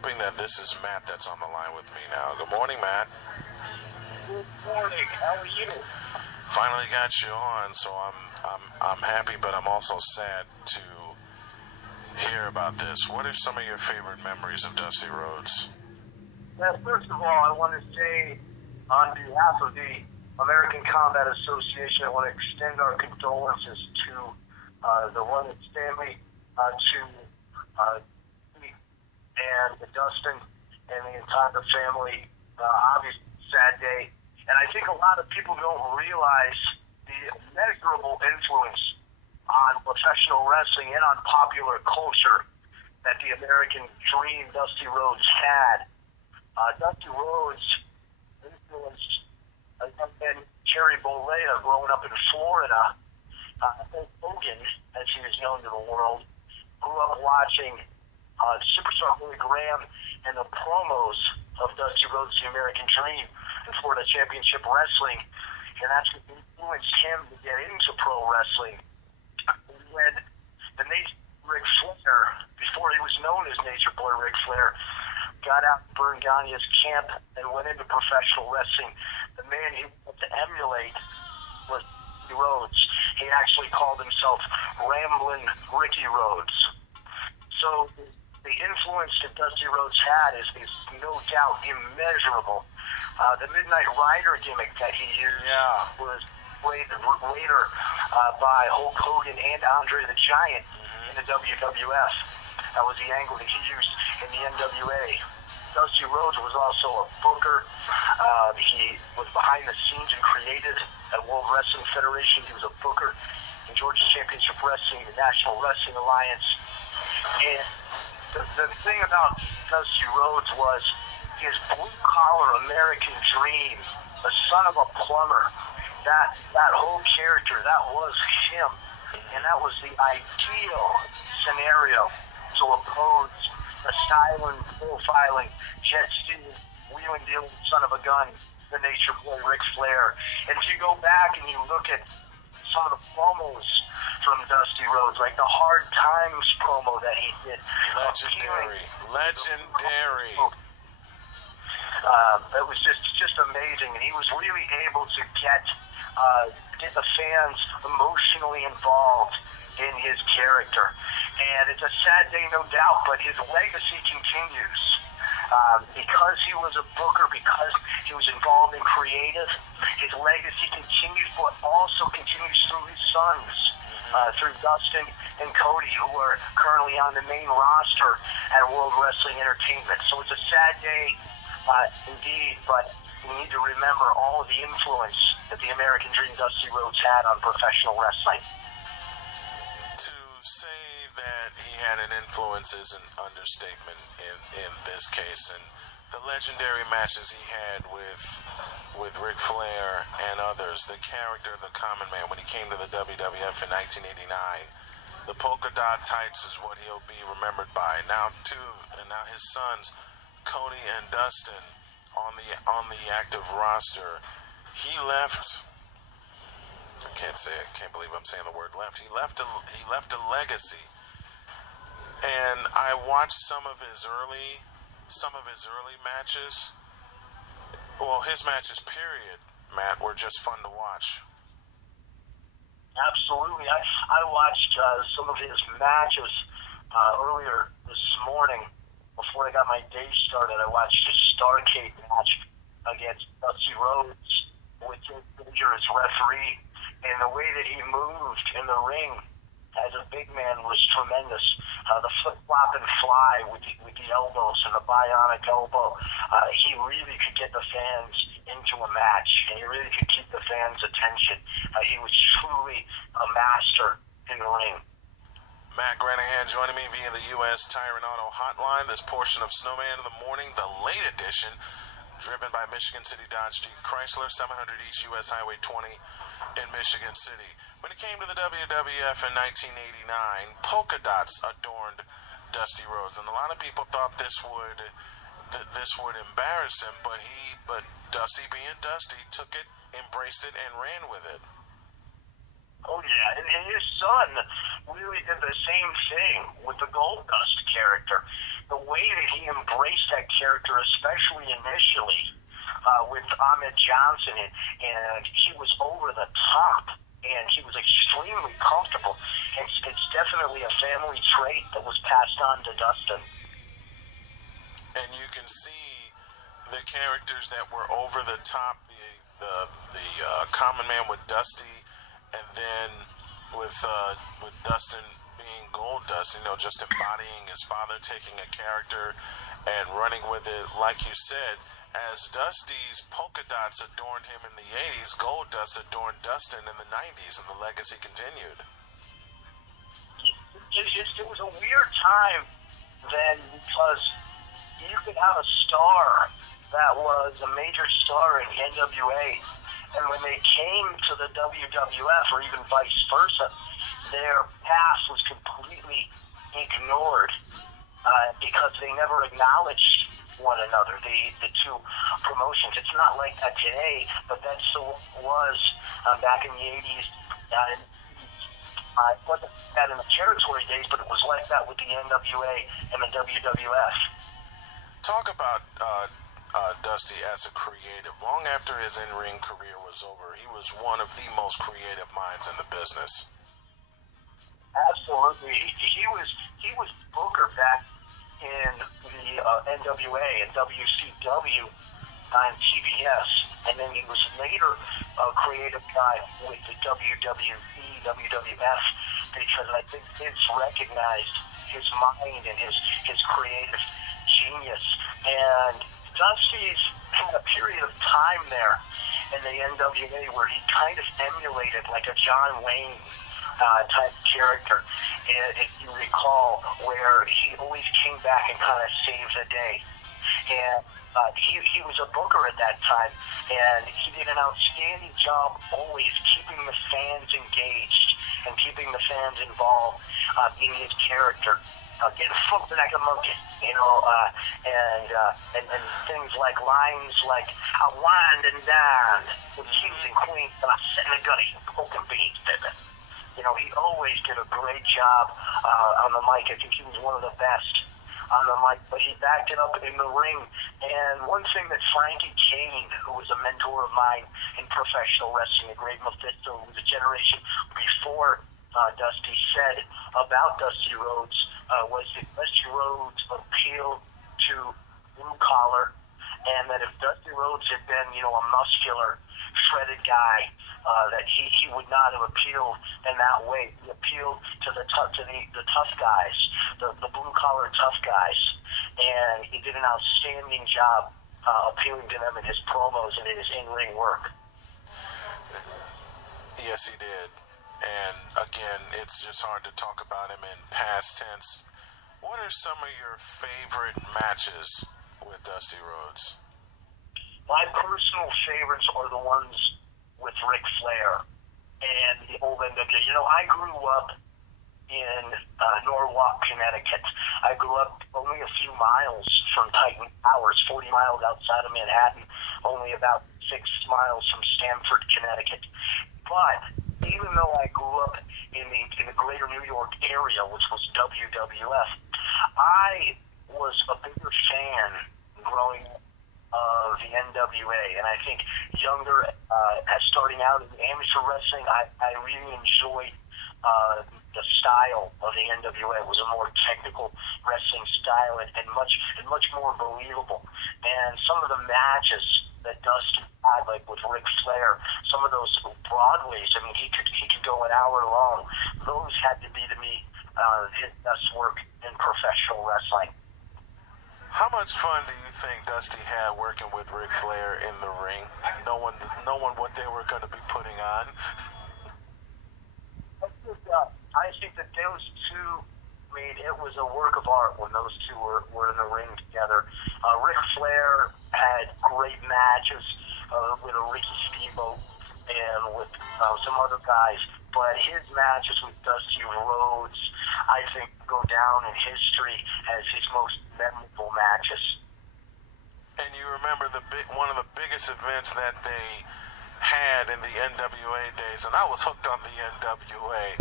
hoping that this is Matt that's on the line with me now. Good morning, Matt. Good morning. How are you? Finally got you on, so I'm happy, but I'm also sad to hear about this. What are some of your favorite memories of Dusty Rhodes? Well, first of all, I want to say, on behalf of the American Combat Association, I want to extend our condolences to the London family, to Pete and Dustin and the entire family. Obviously, sad day. And I think a lot of people don't realize the immeasurable influence on professional wrestling and on popular culture that the American Dream Dusty Rhodes had. Dusty Rhodes influenced a young man, Cherry Bollea, growing up in Florida. Hulk Hogan, as he was known to the world, grew up watching Superstar Billy Graham and the promos of Dusty Rhodes, the American Dream, and Florida Championship Wrestling, and that's what influenced him to get into pro wrestling. When the Nature Boy Ric Flair, before he was known as Nature Boy Ric Flair, got out and burned Gagne's camp and went into professional wrestling, the man he wanted to emulate was Dusty Rhodes. He actually called himself Ramblin' Ricky Rhodes. So the influence that Dusty Rhodes had is no doubt immeasurable. The Midnight Rider gimmick that he used was played later by Hulk Hogan and Andre the Giant in the WWF. That was the angle that he used in the NWA. Dusty Rhodes was also a booker. He was behind the scenes and created at World Wrestling Federation. He was a booker in Georgia Championship Wrestling, the National Wrestling Alliance. And the thing about Dusty Rhodes was his blue-collar American dream, the son of a plumber. That whole character, that was him. And that was the ideal scenario to oppose the styling, profiling, jet-stealing, wheeling-dealing son of a gun, the Nature Boy Ric Flair. And if you go back and you look at some of the promos from Dusty Rhodes, like the Hard Times promo that he did. Legendary. It was just amazing, and he was really able to get the fans emotionally involved in his character. And it's a sad day, no doubt, but his legacy continues. Because he was a booker, because he was involved in creative, his legacy continues, but also continues through his sons, through Dustin and Cody, who are currently on the main roster at World Wrestling Entertainment. So it's a sad day, indeed, but we need to remember all of the influence that the American Dream Dusty Rhodes had on professional wrestling. To say that he had an influence is an understatement in this case, and the legendary matches he had with Ric Flair and others, the character of the common man when he came to the WWF in 1989, the polka dot tights is what he'll be remembered by. Now his sons, Cody and Dustin, on the active roster. He left. I can't say it. Can't believe I'm saying the word left. He left a legacy. And I watched some of his early matches. Well, his matches, period, Matt, were just fun to watch. Absolutely. I watched some of his matches earlier this morning. Before I got my day started, I watched his Starrcade match against Dusty Rhodes with Jake Danger as referee. And the way that he moved in the ring as a big man was tremendous. The flip-flop and fly with the elbows and the bionic elbow. He really could get the fans into a match, and he really could keep the fans' attention. He was truly a master in the ring. Matt Granahan joining me via the U.S. Tire and Auto Hotline. This portion of Snowman in the Morning, the late edition, driven by Michigan City Dodge Jeep Chrysler, 700 East U.S. Highway 20 in Michigan City. When he came to the WWF in 1989, polka dots adorned Dusty Rhodes, and a lot of people thought this would embarrass him, but Dusty, being Dusty, took it, embraced it, and ran with it. Oh yeah, and his son really did the same thing with the Gold Dust character. the way that he embraced that character, especially initially with Ahmed Johnson, and he was over the top, and he was extremely comfortable. It's definitely a family trait that was passed on to Dustin. And you can see the characters that were over the top, the Common Man with Dusty, and then with Dustin being Gold Dust, just embodying his father, taking a character and running with it. Like you said, as Dusty's polka dots adorned him in the 80s, Gold Dust adorned Dustin in the 90s, and the legacy continued. It was a weird time then, because you could have a star that was a major star in NWA, and when they came to the WWF, or even vice versa, their past was completely ignored because they never acknowledged one another, the two promotions. It's not like that today, but that's so was back in the 80s. It wasn't that in the territory days, but it was like that with the NWA and the WWF. Talk about Dusty as a creative. Long after his in-ring career was over, he was one of the most creative minds in the business. Absolutely, he was Booker back in the NWA and WCW on TBS, and then he was later a creative guy with the WWE, WWF, because I think Vince recognized his mind and his creative genius. And Dusty's had a period of time there in the NWA where he kind of emulated like a John Wayne type character, and if you recall, where he always came back and kind of saved the day. And he was a booker at that time, and he did an outstanding job always keeping the fans engaged and keeping the fans involved in his character. Getting flipped like a monkey, and things like lines like "I wind and dine with kings and queens, and I sit in the gutty poking beans, baby." He always did a great job on the mic. I think he was one of the best on the mic, but he backed it up in the ring. And one thing that Frankie Kane, who was a mentor of mine in professional wrestling, a great Mephisto, who was a generation before Dusty, said about Dusty Rhodes was that Dusty Rhodes appealed to blue collar, and that if Dusty Rhodes had been, a muscular, shredded guy, that he would not have appealed in that way. He appealed to the tough guys, the blue collar tough guys, and he did an outstanding job appealing to them in his promos and in his in-ring work. Yes, he did. And again, it's just hard to talk about him in past tense. What are some of your favorite matches with Dusty Rhodes? My personal favorites are the ones with Ric Flair and the old NWA. I grew up in Norwalk, Connecticut. I grew up only a few miles from Titan Towers, 40 miles outside of Manhattan, only about 6 miles from Stamford, Connecticut. But even though I grew up in the greater New York area, which was WWF, I was a bigger fan growing up of the NWA, and I think younger, starting out in amateur wrestling, I really enjoyed the style of the NWA. It was a more technical wrestling style and much more believable. And some of the matches that Dusty had, like with Ric Flair, some of those Broadways, I mean, he could go an hour long. Those had to be, to me, his best work in professional wrestling. How much fun do you think Dusty had working with Ric Flair in the ring, knowing what they were going to be putting on? I think that those two, it was a work of art when those two were in the ring together. Ric Flair had great matches with a Ricky Steamboat and with some other guys, but his matches with Dusty Rhodes, I think, go down in history as his most memorable matches. And you remember one of the biggest events that they had in the NWA days, and I was hooked on the NWA,